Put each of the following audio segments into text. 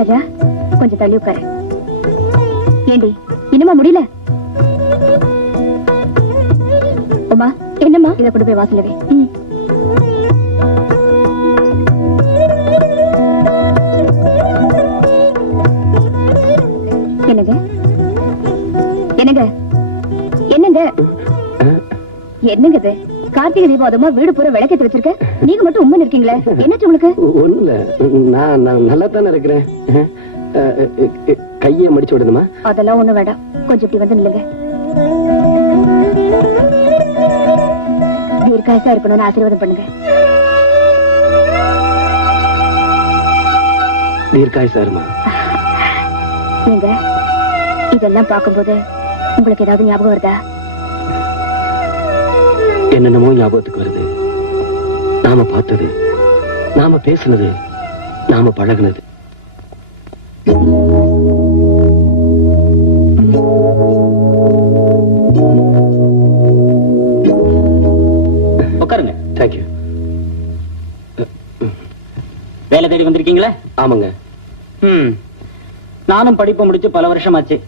ராஜா கொஞ்சம் தள்ளி உட்காரு. ஏண்டி இன்னுமா முடியல? உமா என்னம்மா? இதை கொண்டு போய் வாசலவே. என்னங்க என்னங்க என்னங்க என்னங்க இது? கார்த்திகை தீபம் அதுமா வீடு பூரா விளக்கேத்தி வச்சிருக்க, நீங்க மட்டும் உம்மன் இருக்கீங்களே, என்னாச்சு உங்களுக்கு? ஒண்ணுல, நான் நல்லா தானே இருக்கிறேன். கையை மடிச்சு விடணுமா? அதெல்லாம் ஒண்ணு வேண்டாம், கொஞ்சம் இப்படி வந்து நில்லுங்க. தீர்க்காயசா இருக்கணும்னு ஆசீர்வாதம் பண்ணுங்க. தீர்க்காயசா இருமா. நீங்க இதெல்லாம் பார்க்கும்போது உங்களுக்கு ஏதாவது ஞாபகம் வருதா? என்னென்னமோ ஞாபகத்துக்கு வருது. நாம பார்த்தது, நாம பேசினது, நாம பழகினது. உட்காருங்க. தேங்க்யூ. வேலை தேடி வந்திருக்கீங்களா? ஆமாங்க. நானும் படிப்பு முடிச்சு பல வருஷம் ஆச்சு.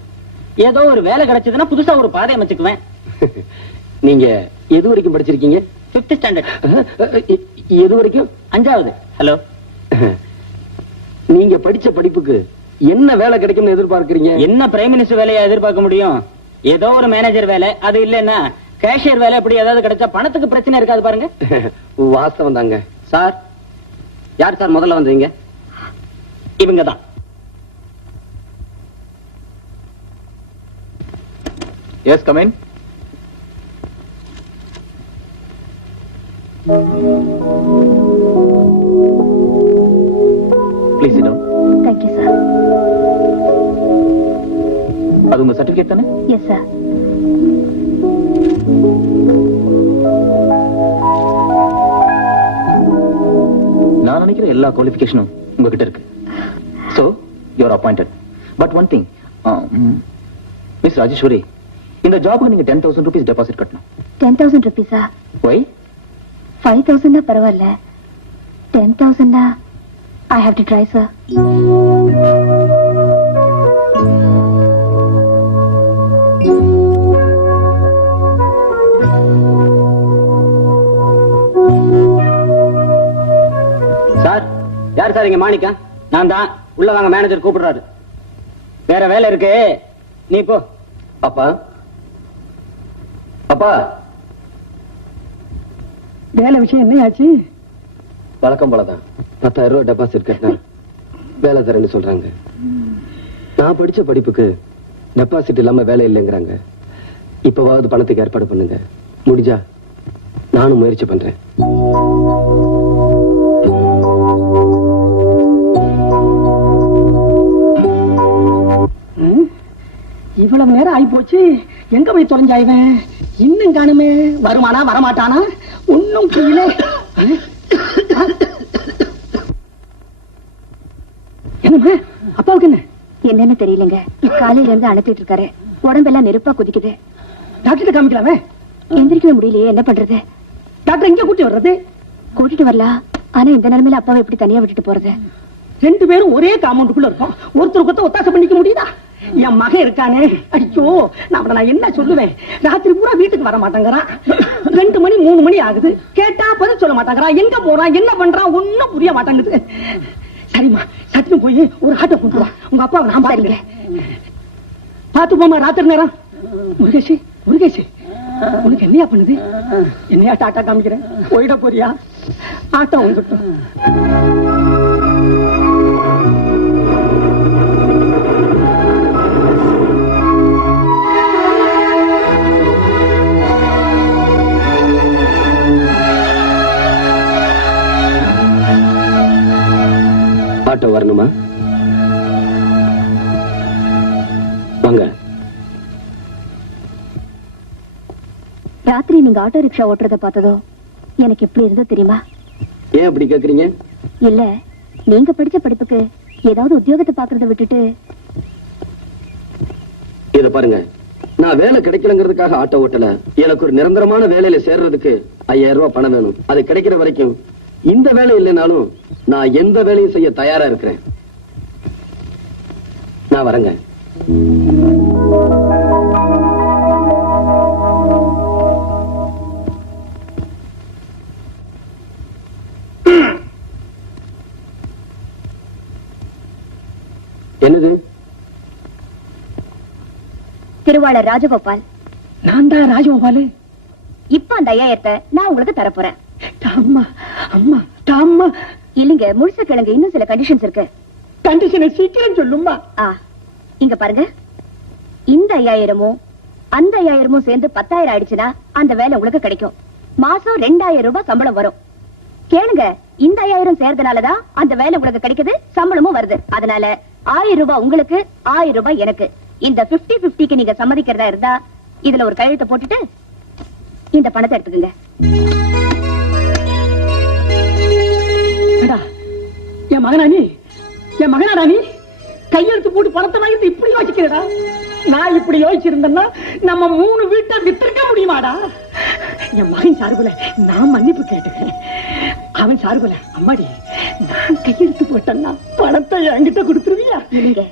ஏதோ ஒரு வேலை கிடைச்சதுன்னா புதுசா ஒரு பாதை அமைச்சுக்குவேன். நீங்க எது வரைக்கும் படிச்சிருக்கீங்க? 5th standard. எது வரைக்கும்? 5வது. ஹலோ. நீங்க படிச்ச படிப்புக்கு என்ன வேலை கிடைக்கும்னு எதிர்பார்க்கறீங்க? என்ன பிரைம் மினிஸ்டர் வேலையை எதிர்பார்க்க முடியும்? ஏதோ ஒரு மேனேஜர் வேலை, அது இல்லன்னா கேஷியர் வேலை, அப்படி ஏதாவது கிடைச்சா பணத்துக்கு பிரச்சனை இருக்காது பாருங்க. வாஸ்தவம் தாங்க. சார், யார் சார் முதல்ல வந்தீங்க? இவங்க தான். Yes, come in. Please sit down. Thank you, sir. அது உங்க சர்டிபிகேட் தானே? Yes, sir. நான் நினைக்கிற எல்லா குவாலிஃபிகேஷனும் உங்ககிட்ட இருக்கு. So, you are appointed. But one thing, Miss Rajeshwari, இந்த ஜாபுக்கு நீங்க 10,000 rupees deposit கட்டணும். 10,000 rupees? Why? 5,000 பரவாயில்ல, 10,000 I have to try, sir. Sir, யார் சார் இங்க மாணிக்கா? நான் தான். உள்ள வாங்க, மேனேஜர் கூப்பிடுறாரு. வேற வேலை இருக்கு, நீ போ. அப்பா, அப்பா, வேலை விஷயம் என்ன ஆச்சு? வழக்கம் போலதான் 10,000 ரூபாய் டெபாசிட் கட்டினா வேலை தரேன்னு சொல்றாங்க. நான் படிச்ச படிப்புக்கு டெபாசிட் இல்லாம வேலை இல்லைங்கிறாங்க. இப்பவாவது பணத்துக்கு ஏற்பாடு பண்ணுங்க. முடிஞ்சா நானும் முயற்சி பண்றேன். இவ்வளவு நேரம் ஆகி போச்சு, எங்க போய் தொலைஞ்சாய்வன்? இன்னும் காணுமே. வருமானா வரமாட்டானா ஒன்னும் புரியல. என்னம்மா அப்பாவுக்கு என்ன? என்னன்னு தெரியலங்க, காலையில இருந்து அனுப்பிட்டு இருக்காரு. உடம்பெல்லாம் நெருப்பா குதிக்குது. டாக்டர் காமிக்கலாமே. எந்திரிக்கவே முடியலையே, என்ன பண்றது? டாக்டர் எங்க கூட்டி வர்றது? கூட்டிட்டு வரலாம், ஆனா இந்த நிலைமையில அப்பாவை எப்படி தனியா விட்டுட்டு போறது? 2 பேரும் ஒரே காம்பவுண்டுக்குள்ள இருக்கோம், ஒருத்தருக்கு ஒத்தாசை பண்ணிக்க முடியுதா? என் மகன் இருக்கானே, ஐயோ நான் என்ன சொல்லுவேன்? ராத்திரி பூரா வீட்டுக்கு வர மாட்டேங்கிறான். 2 மணி 3 மணி ஆகுது, கேட்டா பதில் சொல்ல மாட்டேங்கிறான். எங்க போறான், என்ன பண்றான், ஒன்னும் புரிய மாட்டேங்குது. சரிம்மா, சட்டு போய் ஒரு ஆட்டோ கொண்டு வா. உங்க அப்பாவை நான் பாருங்க. பாத்து போமா ராத்திரி நேரம். முருகேஷ், முருகேஷ், உனக்கு என்னையா பண்ணுது? என்னையா டாட்டா காமிக்கிறேன், போயிட போறியா? ஆட்டோ வந்துட்டோம். ஆட்டோ வரணுமா? வாங்க. ராத்திரி நீங்க ஆட்டோ ரிக்ஷா ஓட்டுறத பார்த்ததோ எனக்கு எப்படி இருந்தது தெரியுமா? ஏன் அப்படி கேக்குறீங்க? இல்ல, நீங்க படிச்ச படிப்புக்கு ஏதாவது உத்தியோகத்தை பாக்குறத விட்டுட்டு. இத பாருங்க, நான் வேலை கிடைக்கலங்கிறதுக்காக ஆட்டோ ஓட்டல. எனக்கு ஒரு நிரந்தரமான வேலையில சேர்றதுக்கு 5,000 ரூபாய் பணம் வேணும். அது கிடைக்கிற வரைக்கும் இந்த வேலை இல்லைனாலும் நான் எந்த வேலையும் செய்ய தயாரா இருக்கிறேன். நான் வரேங்க. என்னது? திருவாளர் ராஜகோபால். நான் தான் ராஜகோபாலு. இப்ப அந்த 5000 நான் உங்களுக்கு தரப்போறேன். அம்மா அம்மா அம்மா. இல்லைங்க, முழுச கிழங்கு இன்னும் சில கண்டிஷன்ஸ் இருக்கு. கண்டிஷனை சீக்கிரம் சொல்லுமா. இங்க பாருங்க, இந்த 5000மும் அந்த 5000மும் சேர்ந்து 10000 ஆயிடுச்சுன்னா அந்த வேலை உங்களுக்கு கிடைக்கும். மாசம் 2000 ரூபாய் சம்பளம் வரும். கேளுங்க, இந்த 5000 சேர்றதுனாலதான் அந்த வேலை உங்களுக்கு கிடைக்குது, சம்பளமும் வருது. அதனால 1000 ரூபாய் உங்களுக்கு, 1000 ரூபாய் எனக்கு. இந்த 50-50க்கு நீங்க சம்மதிக்கிறதா இருந்தா இதுல ஒரு கையெழுத்து போட்டுட்டு இந்த பணத்தை எடுத்துக்கங்க. என் மகனானி, என் மகனானி கையெழுத்து போட்டு பணத்தை வாங்கிட்டு இப்படி யோசிக்கிறடா. நான் இப்படி யோசிச்சிருந்தேன்னா நம்ம 3 வீட்டை வித்திருக்க முடியுமாடா. என் மகன் சார்புல நான் மன்னிப்பு கேட்டுக்கிறேன். அவன் சார்புல அம்மாடி நான் கையெழுத்து போட்டேன்னா பணத்தை என்கிட்ட கொடுத்துருவியா? இல்லைங்க,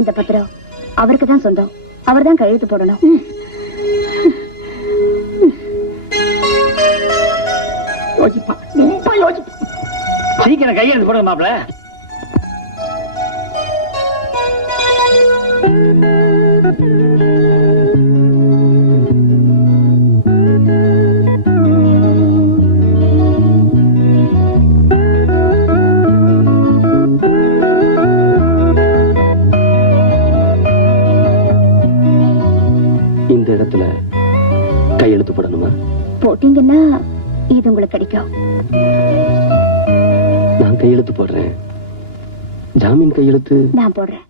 இந்த பத்திரம் அவருக்கு தான் சொந்தம். அவர் தான் கையெழுத்து போடணும். யோசிப்பா, ரொம்ப யோசிப்பா. சீக்கிரம் கையெழுத்து போடுங்க மாப்பிள. இந்த இடத்துல கையெழுத்து போடணுமா? போட்டீங்கன்னா இது உங்களுக்கு கிடைக்கும். நான் கையெழுத்து போடுறேன். ஜாமீன் கையெழுத்து நான் போடுறேன்.